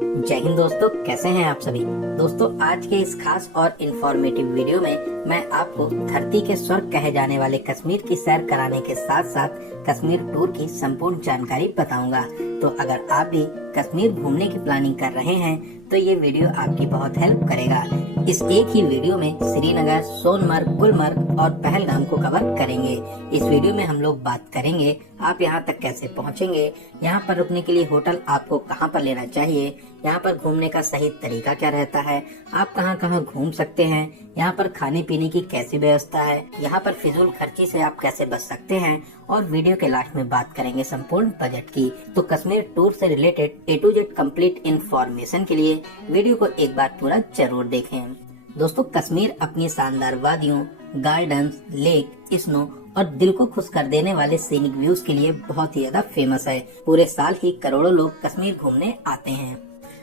जय हिंद दोस्तों, कैसे हैं आप सभी। दोस्तों आज के इस खास और इंफॉर्मेटिव वीडियो में मैं आपको धरती के स्वर्ग कहे जाने वाले कश्मीर की सैर कराने के साथ साथ कश्मीर टूर की संपूर्ण जानकारी बताऊंगा। तो अगर आप भी कश्मीर घूमने की प्लानिंग कर रहे हैं तो ये वीडियो आपकी बहुत हेल्प करेगा। इस एक ही वीडियो में श्रीनगर, सोनमर्ग, गुलमर्ग और पहलगाम को कवर करेंगे। इस वीडियो में हम लोग बात करेंगे आप यहाँ तक कैसे पहुँचेंगे, यहाँ पर रुकने के लिए होटल आपको कहाँ पर लेना चाहिए, यहाँ पर घूमने का सही तरीका क्या रहता है, आप कहाँ कहाँ घूम सकते हैं, यहाँ पर खाने पीने की कैसी व्यवस्था है, यहाँ पर फिजूल खर्ची से आप कैसे बच सकते हैं और वीडियो के लास्ट में बात करेंगे संपूर्ण बजट की। तो कश्मीर टूर से related A to Z complete information के लिए वीडियो को एक बार पूरा जरूर देखें। दोस्तों कश्मीर अपनी शानदार वादियों, गार्डन्स, लेक, स्नो और दिल को खुश कर देने वाले सीनिक व्यूज के लिए बहुत ही ज्यादा फेमस है। पूरे साल ही करोड़ों लोग कश्मीर घूमने आते हैं।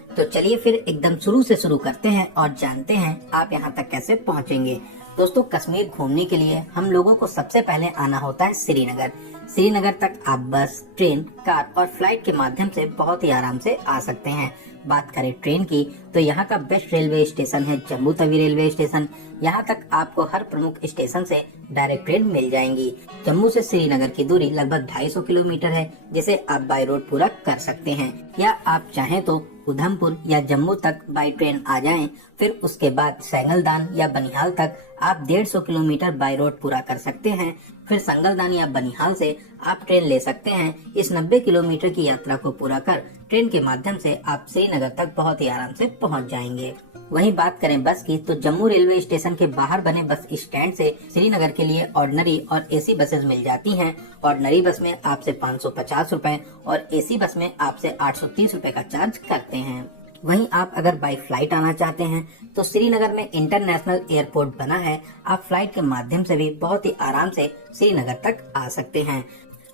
तो चलिए फिर एकदम शुरू से शुरू करते हैं और जानते हैं आप यहाँ तक कैसे पहुँचेंगे। दोस्तों कश्मीर घूमने के लिए हम लोगों को सबसे पहले आना होता है श्रीनगर। श्रीनगर तक आप बस, ट्रेन, कार और फ्लाइट के माध्यम से बहुत ही आराम से आ सकते हैं। बात करें ट्रेन की तो यहाँ का बेस्ट रेलवे स्टेशन है जम्मू तवी रेलवे स्टेशन। यहाँ तक आपको हर प्रमुख स्टेशन से डायरेक्ट ट्रेन मिल जाएंगी। जम्मू से श्रीनगर की दूरी लगभग 250 किलोमीटर है, जिसे आप बाय रोड पूरा कर सकते हैं, या आप चाहें तो उधमपुर या जम्मू तक बाय ट्रेन आ जाएं, फिर उसके बाद सैंगलदान या बनिहाल तक आप 150 किलोमीटर बाय रोड पूरा कर सकते हैं। फिर संगलदान या बनिहाल से आप ट्रेन ले सकते हैं। इस 90 किलोमीटर की यात्रा को पूरा कर ट्रेन के माध्यम से आप श्रीनगर तक बहुत ही आराम से पहुंच जाएंगे। वहीं बात करें बस की तो जम्मू रेलवे स्टेशन के बाहर बने बस स्टैंड से श्रीनगर के लिए ऑर्डिनरी और एसी बसेज मिल जाती हैं। ऑर्डिनरी बस में आपसे 550 रूपए और एसी बस में आपसे 830 रूपए का चार्ज करते हैं। वहीं आप अगर बाई फ्लाइट आना चाहते हैं तो श्रीनगर में इंटरनेशनल एयरपोर्ट बना है। आप फ्लाइट के माध्यम से भी बहुत ही आराम से श्रीनगर तक आ सकते हैं।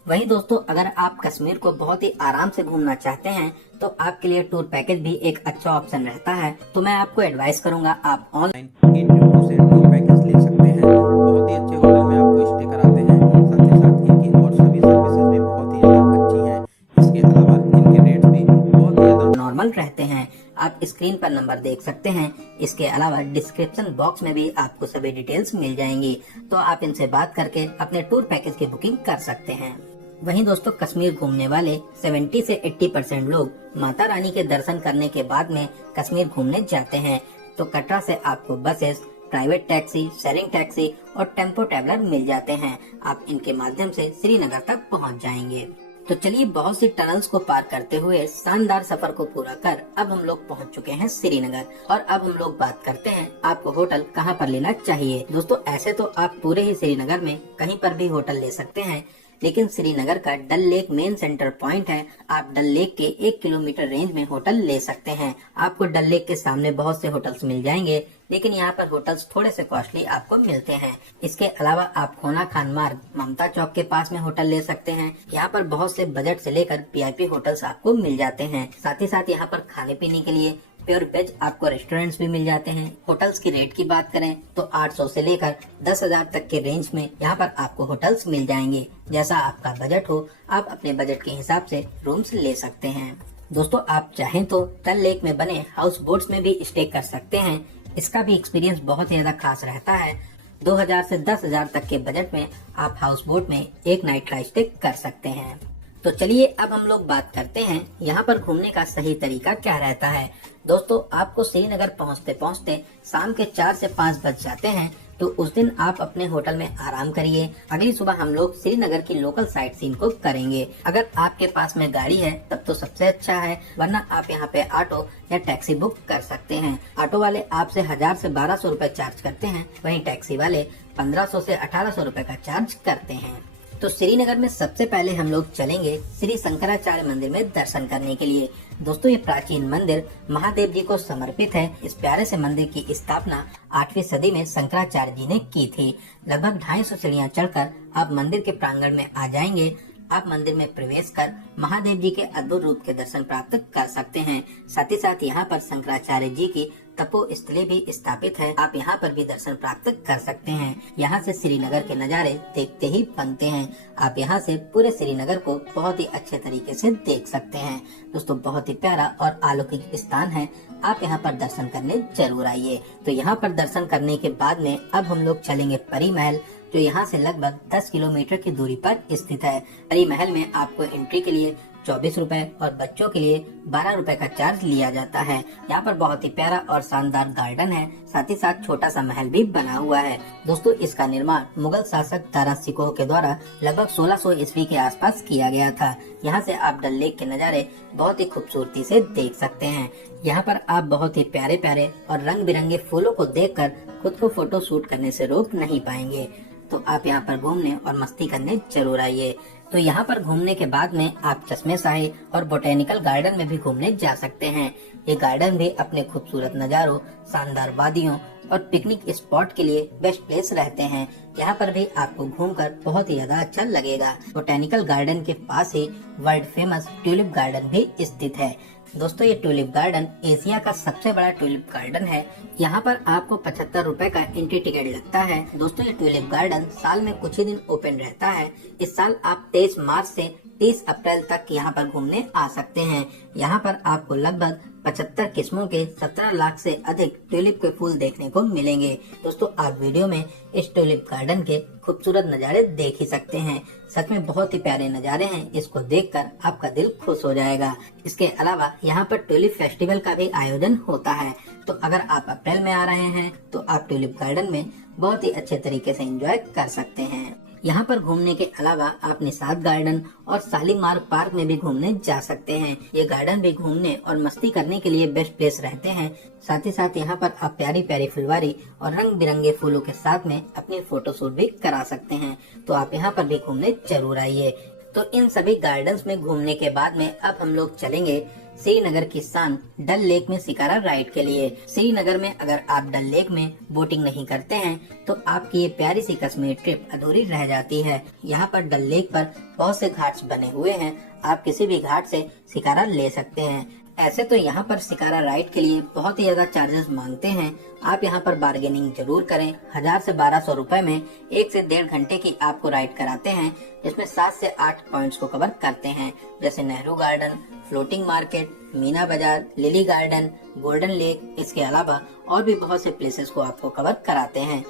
वहीं दोस्तों अगर आप कश्मीर को बहुत ही आराम से घूमना चाहते हैं तो आपके लिए टूर पैकेज भी एक अच्छा ऑप्शन रहता है। तो मैं आपको एडवाइस करूंगा आप ऑनलाइन से टूर पैकेज ले सकते हैं। बहुत ही अच्छे होटल में आपको स्टे कराते हैं, साथ ही साथ इनकी और सभी सर्विसेज भी बहुत ही ज्यादा अच्छी हैं। इसके अलावा इनके रेट्स भी बहुत ही ज्यादा नॉर्मल रहते हैं। आप स्क्रीन पर नंबर देख सकते हैं। इसके अलावा डिस्क्रिप्शन बॉक्स में भी आपको सभी डिटेल्स मिल जाएंगी, तो आप इनसे बात करके अपने टूर पैकेज की बुकिंग कर सकते हैं। वहीं दोस्तों कश्मीर घूमने वाले 70 से 80% लोग माता रानी के दर्शन करने के बाद में कश्मीर घूमने जाते हैं। तो कटरा से आपको buses, private taxi, sharing taxi और टेम्पो ट्रैवलर मिल जाते हैं। आप इनके माध्यम से श्रीनगर तक पहुंच जाएंगे। तो चलिए बहुत सी टनल्स को पार करते हुए शानदार सफर को पूरा कर अब हम लोग पहुंच चुके हैं श्रीनगर। और अब हम लोग बात करते हैं आपको होटल कहां पर लेना चाहिए। दोस्तों ऐसे तो आप पूरे ही श्रीनगर में कहीं पर भी होटल ले सकते हैं, लेकिन श्रीनगर का डल लेक मेन सेंटर पॉइंट है। आप डल लेक के 1 किलोमीटर रेंज में होटल ले सकते हैं। आपको डल लेक के सामने बहुत से होटल्स मिल जाएंगे, लेकिन यहाँ पर होटल्स थोड़े से कॉस्टली आपको मिलते हैं। इसके अलावा आप खोना खान मार्ग, ममता चौक के पास में होटल ले सकते हैं। यहाँ पर बहुत से बजट से लेकर VIP होटल्स आपको मिल जाते हैं। साथ ही साथ यहाँ पर खाने पीने के लिए प्योर वेज आपको रेस्टोरेंट्स भी मिल जाते हैं। होटल्स की रेट की बात करें तो 800 से लेकर 10,000 तक के रेंज में यहाँ पर आपको होटल्स मिल जाएंगे। जैसा आपका बजट हो आप अपने बजट के हिसाब से रूम्स ले सकते हैं। दोस्तों आप चाहें तो डल लेक में बने हाउस बोट्स में भी स्टे कर सकते हैं। इसका भी एक्सपीरियंस बहुत ही ज्यादा खास रहता है। 2000 से 10,000 तक के बजट में आप हाउस बोट में एक नाइट का स्टे कर सकते हैं। तो चलिए अब हम लोग बात करते हैं यहाँ पर घूमने का सही तरीका क्या रहता है। दोस्तों आपको श्रीनगर पहुँचते पहुँचते शाम के 4 से 5 बज जाते हैं। तो उस दिन आप अपने होटल में आराम करिए। अगली सुबह हम लोग श्रीनगर की लोकल साइट सीन को करेंगे। अगर आपके पास में गाड़ी है तब तो सबसे अच्छा है, वरना आप यहाँ पे ऑटो या टैक्सी बुक कर सकते हैं। ऑटो वाले आपसे 1000 से 1200 रूपए चार्ज करते हैं, वहीं टैक्सी वाले 1500 से 1800 रूपए का चार्ज करते हैं। तो श्रीनगर में सबसे पहले हम लोग चलेंगे श्री शंकराचार्य मंदिर में दर्शन करने के लिए। दोस्तों ये प्राचीन मंदिर महादेव जी को समर्पित है। इस प्यारे से मंदिर की स्थापना 8वीं सदी में शंकराचार्य जी ने की थी। लगभग 250 सीढ़ियां चढ़कर आप मंदिर के प्रांगण में आ जाएंगे। आप मंदिर में प्रवेश कर महादेव जी के अद्भुत रूप के दर्शन प्राप्त कर सकते हैं। साथ ही साथ यहाँ पर शंकराचार्य जी की तपो स्थली भी स्थापित है, आप यहाँ पर भी दर्शन प्राप्त कर सकते हैं। यहाँ से श्रीनगर के नज़ारे देखते ही बनते हैं। आप यहाँ से पूरे श्रीनगर को बहुत ही अच्छे तरीके से देख सकते हैं। दोस्तों बहुत ही प्यारा और अलौकिक स्थान है, आप यहाँ पर दर्शन करने जरूर आइए। तो यहाँ पर दर्शन करने के बाद में अब हम लोग चलेंगे परी महल, जो यहाँ से लगभग 10 किलोमीटर की दूरी पर स्थित है। परी महल में आपको एंट्री के लिए 24 रुपए और बच्चों के लिए 12 रुपए का चार्ज लिया जाता है। यहाँ पर बहुत ही प्यारा और शानदार गार्डन है, साथ ही साथ छोटा सा महल भी बना हुआ है। दोस्तों इसका निर्माण मुगल शासक दारा शिकोह के द्वारा लगभग 1600 ईस्वी के आसपास किया गया था। यहाँ से आप डल लेक के नज़ारे बहुत ही खूबसूरती से देख सकते हैं। यहाँ पर आप बहुत ही प्यारे प्यारे और रंग बिरंगे फूलों को देखकर खुद को फोटो शूट करने से रोक नहीं पाएंगे। तो आप यहाँ पर घूमने और मस्ती करने जरूर आइए। तो यहाँ पर घूमने के बाद में आप चश्मे शाही और बोटेनिकल गार्डन में भी घूमने जा सकते हैं। ये गार्डन भी अपने खूबसूरत नज़ारों, शानदार वादियों और पिकनिक स्पॉट के लिए बेस्ट प्लेस रहते हैं। यहाँ पर भी आपको घूमकर बहुत ही ज्यादा अच्छा लगेगा। बोटेनिकल गार्डन के पास ही वर्ल्ड फेमस ट्यूलिप गार्डन भी स्थित है। दोस्तों ये ट्यूलिप गार्डन एशिया का सबसे बड़ा ट्यूलिप गार्डन है। यहाँ पर आपको 75 रुपए का एंट्री टिकट लगता है। दोस्तों ये ट्यूलिप गार्डन साल में कुछ ही दिन ओपन रहता है। इस साल आप 23 मार्च से 30 अप्रैल तक यहाँ पर घूमने आ सकते हैं। यहाँ पर आपको लगभग 75 किस्मों के 17 लाख से अधिक ट्यूलिप के फूल देखने को मिलेंगे। दोस्तों आप वीडियो में इस ट्यूलिप गार्डन के खूबसूरत नज़ारे देख ही सकते हैं। सच में बहुत ही प्यारे नज़ारे हैं, इसको देखकर आपका दिल खुश हो जाएगा। इसके अलावा यहाँ पर ट्यूलिप फेस्टिवल का भी आयोजन होता है। तो अगर आप अप्रैल में आ रहे हैं तो आप ट्यूलिप गार्डन में बहुत ही अच्छे तरीके से एंजॉय कर सकते हैं। यहाँ पर घूमने के अलावा आप निषाद गार्डन और शालीमार पार्क में भी घूमने जा सकते हैं। ये गार्डन भी घूमने और मस्ती करने के लिए बेस्ट प्लेस रहते हैं। साथ ही साथ यहाँ पर आप प्यारी प्यारी फुलवारी और रंग बिरंगे फूलों के साथ में अपनी फोटोशूट भी करा सकते हैं। तो आप यहाँ पर भी घूमने जरूर आइए। तो इन सभी गार्डन्स में घूमने के बाद में अब हम लोग चलेंगे श्रीनगर की शान डल लेक में शिकारा राइड के लिए। श्रीनगर में अगर आप डल लेक में बोटिंग नहीं करते हैं तो आपकी ये प्यारी सी कश्मीर ट्रिप अधूरी रह जाती है। यहाँ पर डल लेक पर बहुत से घाट्स बने हुए हैं, आप किसी भी घाट से शिकारा ले सकते हैं। ऐसे तो यहाँ पर शिकारा राइड के लिए बहुत ही ज्यादा चार्जेस मांगते हैं। आप यहाँ पर बार्गेनिंग जरूर करें। 1000 से 1200 रुपए में 1 से 1.5 घंटे की आपको राइड कराते हैं, जिसमें 7 से 8 पॉइंट्स को कवर करते हैं, जैसे Nehru garden, floating market, Meena बाजार, लिली गार्डन, गोल्डन लेक। इसके अलावा और भी बहुत से प्लेसेस को आपको कवर कराते हैं।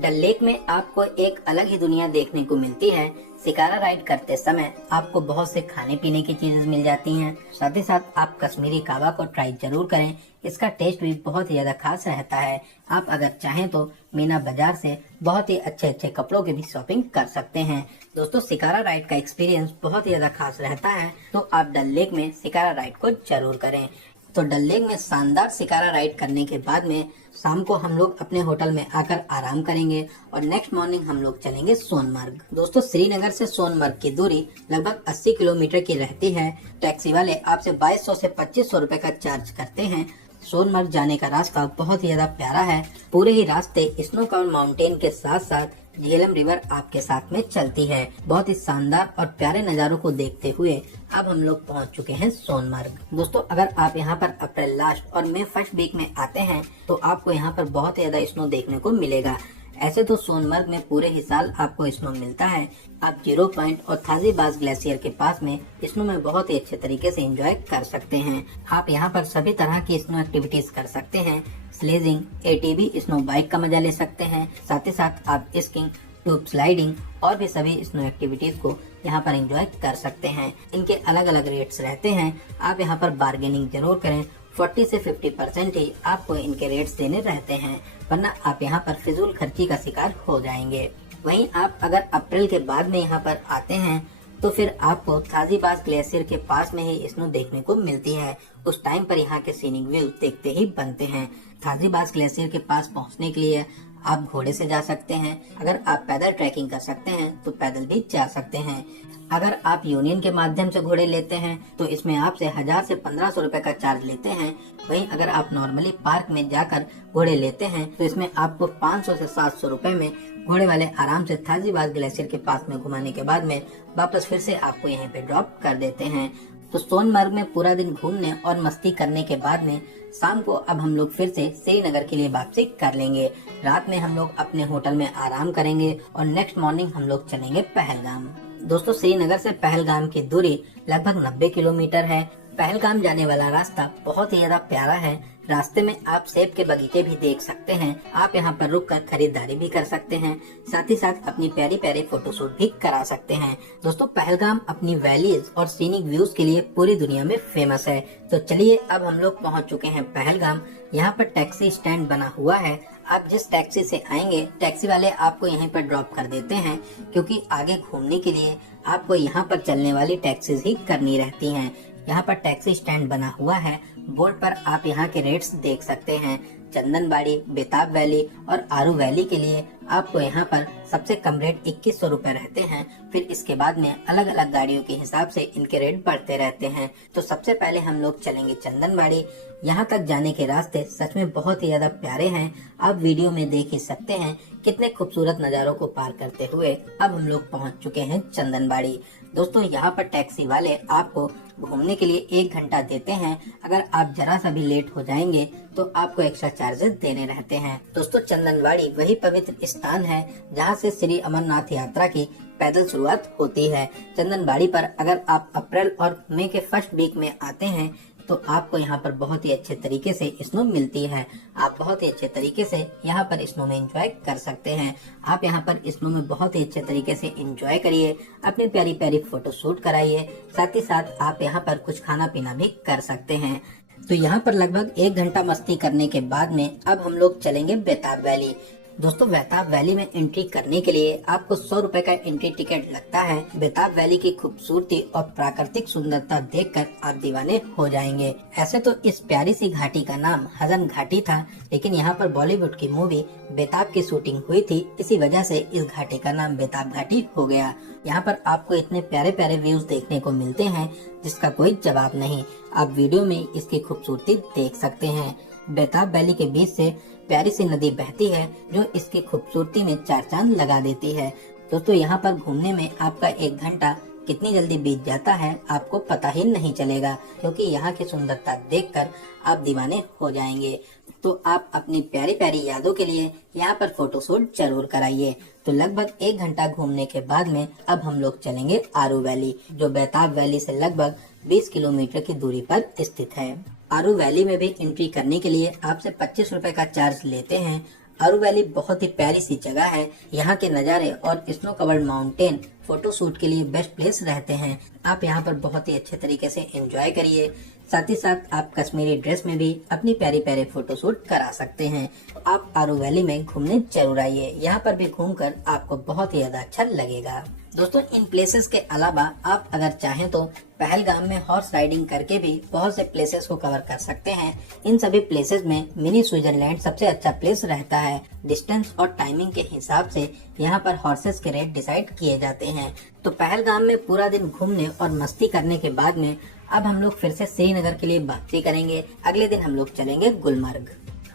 डल लेक में आपको एक अलग ही दुनिया देखने को मिलती है। शिकारा राइड करते समय आपको बहुत से खाने पीने की चीजें मिल जाती हैं। साथ ही साथ आप कश्मीरी कावा को ट्राई जरूर करें, इसका टेस्ट भी बहुत ही ज्यादा खास रहता है। आप अगर चाहें तो मीना बाजार से बहुत ही अच्छे अच्छे कपड़ों की भी शॉपिंग कर सकते हैं। दोस्तों शिकारा राइड का एक्सपीरियंस बहुत ही ज्यादा खास रहता है, तो आप डल लेक में शिकारा राइड को जरूर करें। तो डल लेक में शानदार शिकारा राइड करने के बाद में शाम को हम लोग अपने होटल में आकर आराम करेंगे और नेक्स्ट मॉर्निंग हम लोग चलेंगे सोनमर्ग। दोस्तों श्रीनगर से सोनमर्ग की दूरी लगभग 80 किलोमीटर की रहती है। टैक्सी वाले आपसे 2200 से 2500 रुपए का चार्ज करते हैं। सोनमर्ग जाने का रास्ता बहुत ही ज्यादा प्यारा है। पूरे ही रास्ते स्नो कवर माउंटेन के साथ साथ झेलम रिवर आपके साथ में चलती है। बहुत ही शानदार और प्यारे नज़ारों को देखते हुए अब हम लोग पहुंच चुके हैं सोनमर्ग। दोस्तों अगर आप यहां पर अप्रैल लास्ट और मई फर्स्ट वीक में आते हैं तो आपको यहां पर बहुत ही ज्यादा स्नो देखने को मिलेगा। ऐसे तो सोनमर्ग में पूरे ही साल आपको स्नो मिलता है। आप जीरो पॉइंट और थाजीबाज ग्लेशियर के पास में स्नो में बहुत ही अच्छे तरीके से एंजॉय कर सकते हैं। आप यहाँ पर सभी तरह की स्नो एक्टिविटीज कर सकते हैं। स्लेजिंग, एटीवी स्नो बाइक का मजा ले सकते हैं। साथ ही साथ आप स्कीइंग, ट्यूब स्लाइडिंग और भी सभी स्नो एक्टिविटीज को यहाँ पर एंजॉय कर सकते हैं। इनके अलग अलग रेट्स रहते हैं। आप यहाँ पर बार्गेनिंग जरूर करें। 40 से 50% ही आपको इनके रेट्स देने रहते हैं, वरना आप यहाँ पर फिजूल खर्ची का शिकार हो जाएंगे। वहीं आप अगर अप्रैल के बाद में यहाँ पर आते हैं तो फिर आपको थाजीबाज ग्लेशियर के पास में ही स्नो देखने को मिलती है। उस टाइम पर यहाँ के सीनिक व्यू देखते ही बनते हैं। थाजीबाज ग्लेशियर के पास पहुँचने के लिए आप घोड़े से जा सकते हैं। अगर आप पैदल ट्रैकिंग कर सकते हैं तो पैदल भी जा सकते हैं। अगर आप यूनियन के माध्यम से घोड़े लेते हैं तो इसमें आपसे 1000 से 1500 रुपए का चार्ज लेते हैं। वहीं अगर आप नॉर्मली पार्क में जाकर घोड़े लेते हैं तो इसमें आपको 500 से 700 रुपए में घोड़े वाले आराम से थाजीवास ग्लेशियर के पास में घुमाने के बाद में वापस फिर से आपको यहीं पे ड्रॉप कर देते हैं। तो सोनमर्ग में पूरा दिन घूमने और मस्ती करने के बाद में शाम को अब हम लोग फिर से श्रीनगर के लिए वापसी कर लेंगे। रात में हम लोग अपने होटल में आराम करेंगे और नेक्स्ट मॉर्निंग हम लोग चलेंगे पहलगाम। दोस्तों, श्रीनगर से पहलगाम की दूरी लगभग 90 किलोमीटर है। पहलगाम जाने वाला रास्ता बहुत ही ज्यादा प्यारा है। रास्ते में आप सेब के बगीचे भी देख सकते हैं। आप यहाँ पर रुककर खरीदारी भी कर सकते हैं, साथ ही साथ अपनी प्यारी प्यारी फोटोशूट भी करा सकते हैं। दोस्तों, पहलगाम अपनी वैलीज और सीनिक व्यूज के लिए पूरी दुनिया में फेमस है। तो चलिए अब हम लोग पहुँच चुके हैं पहलगाम। यहाँ पर टैक्सी स्टैंड बना हुआ है। आप जिस टैक्सी से आएंगे टैक्सी वाले आपको यहीं पर ड्रॉप कर देते हैं, क्योंकि आगे घूमने के लिए आपको यहाँ पर चलने वाली टैक्सीज ही करनी रहती हैं। यहाँ पर टैक्सी स्टैंड बना हुआ है। बोर्ड पर आप यहाँ के रेट्स देख सकते हैं। चंदनबाड़ी, बेताब वैली और आरू वैली के लिए आपको यहाँ पर सबसे कम रेट 2100 रुपए रहते हैं। फिर इसके बाद में अलग अलग गाड़ियों के हिसाब से इनके रेट बढ़ते रहते हैं। तो सबसे पहले हम लोग चलेंगे चंदनबाड़ी। यहाँ तक जाने के रास्ते सच में बहुत ही ज्यादा प्यारे हैं। आप वीडियो में देख ही सकते हैं कितने खूबसूरत नज़ारों को पार करते हुए अब हम लोग पहुँच चुके हैं चंदनबाड़ी। दोस्तों, यहाँ पर टैक्सी वाले आपको घूमने के लिए 1 घंटा देते हैं। अगर आप जरा सा भी लेट हो जाएंगे तो आपको एक्स्ट्रा चार्जेस देने रहते हैं। दोस्तों, चंदनबाड़ी वही पवित्र स्थान है जहाँ से श्री अमरनाथ यात्रा की पैदल शुरुआत होती है। चंदनबाड़ी पर अगर आप अप्रैल और मई के फर्स्ट वीक में आते हैं तो आपको यहाँ पर बहुत ही अच्छे तरीके से स्नो मिलती है। आप बहुत ही अच्छे तरीके से यहाँ पर स्नो में एंजॉय कर सकते हैं। आप यहाँ पर स्नो में बहुत ही अच्छे तरीके से एंजॉय करिए, अपनी प्यारी प्यारी फोटो शूट कराइए। साथ ही साथ आप यहाँ पर कुछ खाना पीना भी कर सकते हैं। तो यहाँ पर लगभग 1 घंटा मस्ती करने के बाद में अब हम लोग चलेंगे बेताब वैली। दोस्तों, बेताब वैली में एंट्री करने के लिए आपको 100 रुपए का एंट्री टिकट लगता है। बेताब वैली की खूबसूरती और प्राकृतिक सुंदरता देखकर आप दीवाने हो जाएंगे। ऐसे तो इस प्यारी सी घाटी का नाम हसन घाटी था, लेकिन यहाँ पर बॉलीवुड की मूवी बेताब की शूटिंग हुई थी, इसी वजह से इस घाटी का नाम बेताब घाटी हो गया। यहाँ पर आपको इतने प्यारे प्यारे व्यूज देखने को मिलते हैं जिसका कोई जवाब नहीं। आप वीडियो में इसकी खूबसूरती देख सकते हैं। बेताब वैली के बीच से प्यारी सी नदी बहती है जो इसकी खूबसूरती में 4 चांद लगा देती है। दोस्तों, यहाँ पर घूमने में आपका 1 घंटा कितनी जल्दी बीत जाता है आपको पता ही नहीं चलेगा, क्योंकि यहाँ की सुंदरता देखकर आप दीवाने हो जाएंगे। तो आप अपनी प्यारी प्यारी यादों के लिए यहाँ पर फोटोशूट जरूर कराइए। तो लगभग 1 घंटा घूमने के बाद में अब हम लोग चलेंगे आरू वैली, जो बेताब वैली से लगभग 20 किलोमीटर की दूरी पर स्थित है। आरू वैली में भी एंट्री करने के लिए आपसे 25 रुपए का चार्ज लेते हैं। आरू वैली बहुत ही प्यारी सी जगह है। यहाँ के नज़ारे और snow covered mountain photo shoot के लिए बेस्ट प्लेस रहते हैं। आप यहाँ पर बहुत ही अच्छे तरीके से एंजॉय करिए। साथ ही साथ आप कश्मीरी ड्रेस में भी अपनी प्यारी प्यारे फोटो शूट करा सकते हैं। आप आरू वैली में घूमने जरूर आइए। यहाँ पर भी घूमकर आपको बहुत ही ज्यादा अच्छा लगेगा। दोस्तों, इन प्लेसेस के अलावा आप अगर चाहें तो पहलगाम में हॉर्स राइडिंग करके भी बहुत से प्लेसेस को कवर कर सकते हैं। इन सभी प्लेसेस में मिनी स्विट्जरलैंड सबसे अच्छा प्लेस रहता है। डिस्टेंस और टाइमिंग के हिसाब से यहाँ पर हॉर्सेस के रेट डिसाइड किए जाते हैं। तो पहलगाम में पूरा दिन घूमने और मस्ती करने के बाद में अब हम लोग फिर से श्रीनगर के लिए वापसी करेंगे। अगले दिन हम लोग चलेंगे गुलमर्ग।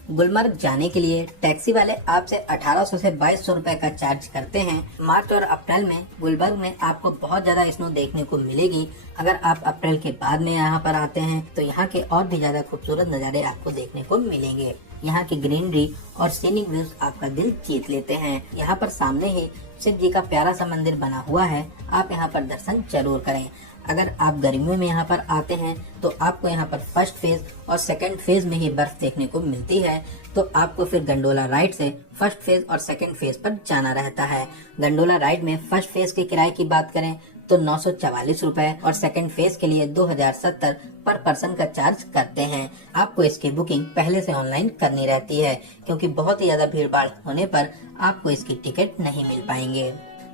गुलमर्ग जाने के लिए टैक्सी वाले आपसे 1800 से 2200 रुपए का चार्ज करते हैं। मार्च और अप्रैल में गुलमर्ग में आपको बहुत ज्यादा स्नो देखने को मिलेगी। अगर आप अप्रैल के बाद में यहाँ पर आते हैं तो यहाँ के और भी ज्यादा खूबसूरत नज़ारे आपको देखने को मिलेंगे। यहाँ की ग्रीनरी और सीनिक व्यूज आपका दिल जीत लेते हैं। यहाँ पर सामने ही शिव जी का प्यारा सा मंदिर बना हुआ है। आप यहाँ पर दर्शन जरूर करें। अगर आप गर्मियों में यहाँ पर आते हैं तो आपको यहाँ पर फर्स्ट फेज और सेकंड फेज में ही बर्फ देखने को मिलती है। तो आपको फिर गंडोला राइड से फर्स्ट फेज और सेकंड फेज पर जाना रहता है। गंडोला राइड में फर्स्ट फेज के किराए की बात करें तो 944 रुपए और सेकंड फेज के लिए 2070 पर पर्सन का चार्ज करते हैं। आपको इसकी बुकिंग पहले से ऑनलाइन करनी रहती है, क्योंकि बहुत ही ज्यादा भीड़ भाड़ होने पर आपको इसकी टिकट नहीं मिल पाएंगे।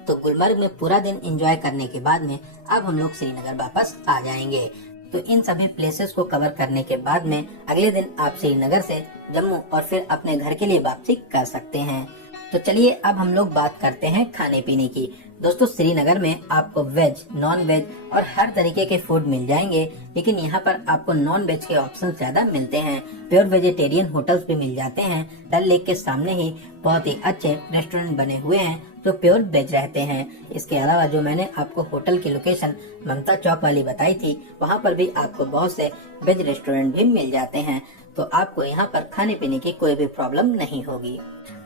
तो गुलमर्ग में पूरा दिन एंजॉय करने के बाद में अब हम लोग श्रीनगर वापस आ जाएंगे। तो इन सभी प्लेसेस को कवर करने के बाद में अगले दिन आप श्रीनगर से जम्मू और फिर अपने घर के लिए वापसी कर सकते हैं। तो चलिए अब हम लोग बात करते हैं खाने पीने की। दोस्तों श्रीनगर में आपको वेज, नॉन वेज और हर तरीके के फूड मिल जाएंगे, लेकिन यहाँ पर आपको नॉन वेज के ऑप्शन ज्यादा मिलते हैं। प्योर वेजिटेरियन होटल्स भी मिल जाते हैं। डल लेक के सामने ही बहुत ही अच्छे रेस्टोरेंट बने हुए हैं जो प्योर वेज रहते हैं। इसके अलावा जो मैंने आपको होटल की लोकेशन ममता चौक वाली बताई थी, वहाँ पर भी आपको बहुत से वेज रेस्टोरेंट भी मिल जाते हैं, तो आपको यहाँ पर खाने पीने की कोई भी प्रॉब्लम नहीं होगी।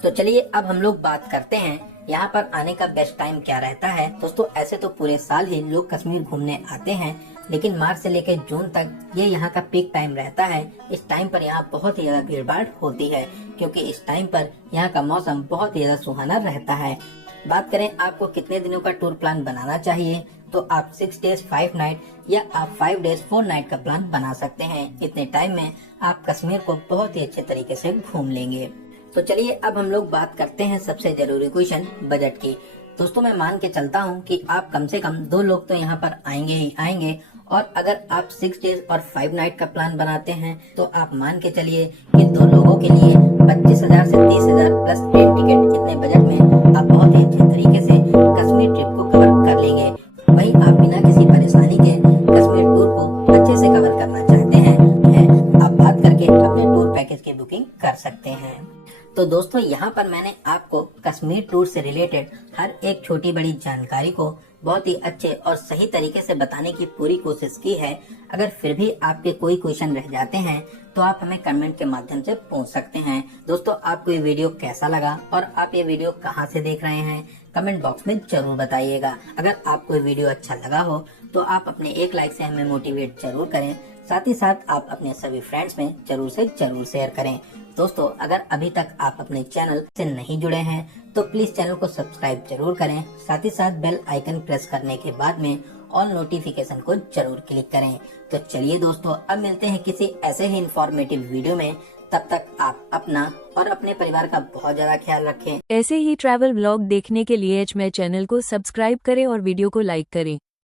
तो चलिए अब हम लोग बात करते हैं यहाँ पर आने का बेस्ट टाइम क्या रहता है। दोस्तों ऐसे तो पूरे साल ही लोग कश्मीर घूमने आते हैं, लेकिन मार्च से लेकर जून तक ये यहाँ का पीक टाइम रहता है। इस टाइम पर यहाँ बहुत ही ज्यादा भीड़ भाड़ होती है, क्योंकि इस टाइम पर यहाँ का मौसम बहुत ही ज्यादा सुहाना रहता है। बात करें आपको कितने दिनों का टूर प्लान बनाना चाहिए, तो आप 6 डेज 5 नाइट या आप 5 डेज 4 नाइट का प्लान बना सकते हैं। इतने टाइम में आप कश्मीर को बहुत ही अच्छे तरीके से घूम लेंगे। तो चलिए अब हम लोग बात करते हैं सबसे जरूरी क्वेश्चन, बजट की। दोस्तों मैं मान के चलता हूँ कि आप कम से कम 2 लोग तो यहाँ पर आएंगे ही आएंगे, और अगर आप 6 डेज और 5 नाइट का प्लान बनाते हैं तो आप मान के चलिए कि 2 लोगों के लिए 25,000 से 30,000 प्लस ट्रेन टिकट, इतने बजट में आप बहुत ही अच्छे तरीके से कश्मीर ट्रिप को कवर कर लेंगे। वहीं आप बिना किसी परेशानी के कश्मीर टूर को अच्छे से कवर करना चाहते हैं, आप बात करके अपने टूर पैकेज की बुकिंग कर सकते हैं। तो दोस्तों यहाँ पर मैंने आपको कश्मीर टूर से रिलेटेड हर एक छोटी बड़ी जानकारी को बहुत ही अच्छे और सही तरीके से बताने की पूरी कोशिश की है। अगर फिर भी आपके कोई क्वेश्चन रह जाते हैं तो आप हमें कमेंट के माध्यम से पूछ सकते हैं। दोस्तों आपको ये वीडियो कैसा लगा और आप ये वीडियो कहाँ से देख रहे हैं, कमेंट बॉक्स में जरूर बताइएगा। अगर आपको ये वीडियो अच्छा लगा हो तो आप अपने एक लाइक से हमें मोटिवेट जरूर करें, साथ ही साथ आप अपने सभी फ्रेंड्स में जरूर से जरूर शेयर करें। दोस्तों अगर अभी तक आप अपने चैनल से नहीं जुड़े हैं तो प्लीज चैनल को सब्सक्राइब जरूर करें, साथ ही साथ बेल आइकन प्रेस करने के बाद में ऑल नोटिफिकेशन को जरूर क्लिक करें। तो चलिए दोस्तों अब मिलते हैं किसी ऐसे ही इंफॉर्मेटिव वीडियो में। तब तक आप अपना और अपने परिवार का बहुत ज्यादा ख्याल रखें। ऐसे ही ट्रैवल व्लॉग देखने के लिए HMY चैनल को सब्सक्राइब करें और वीडियो को लाइक करें।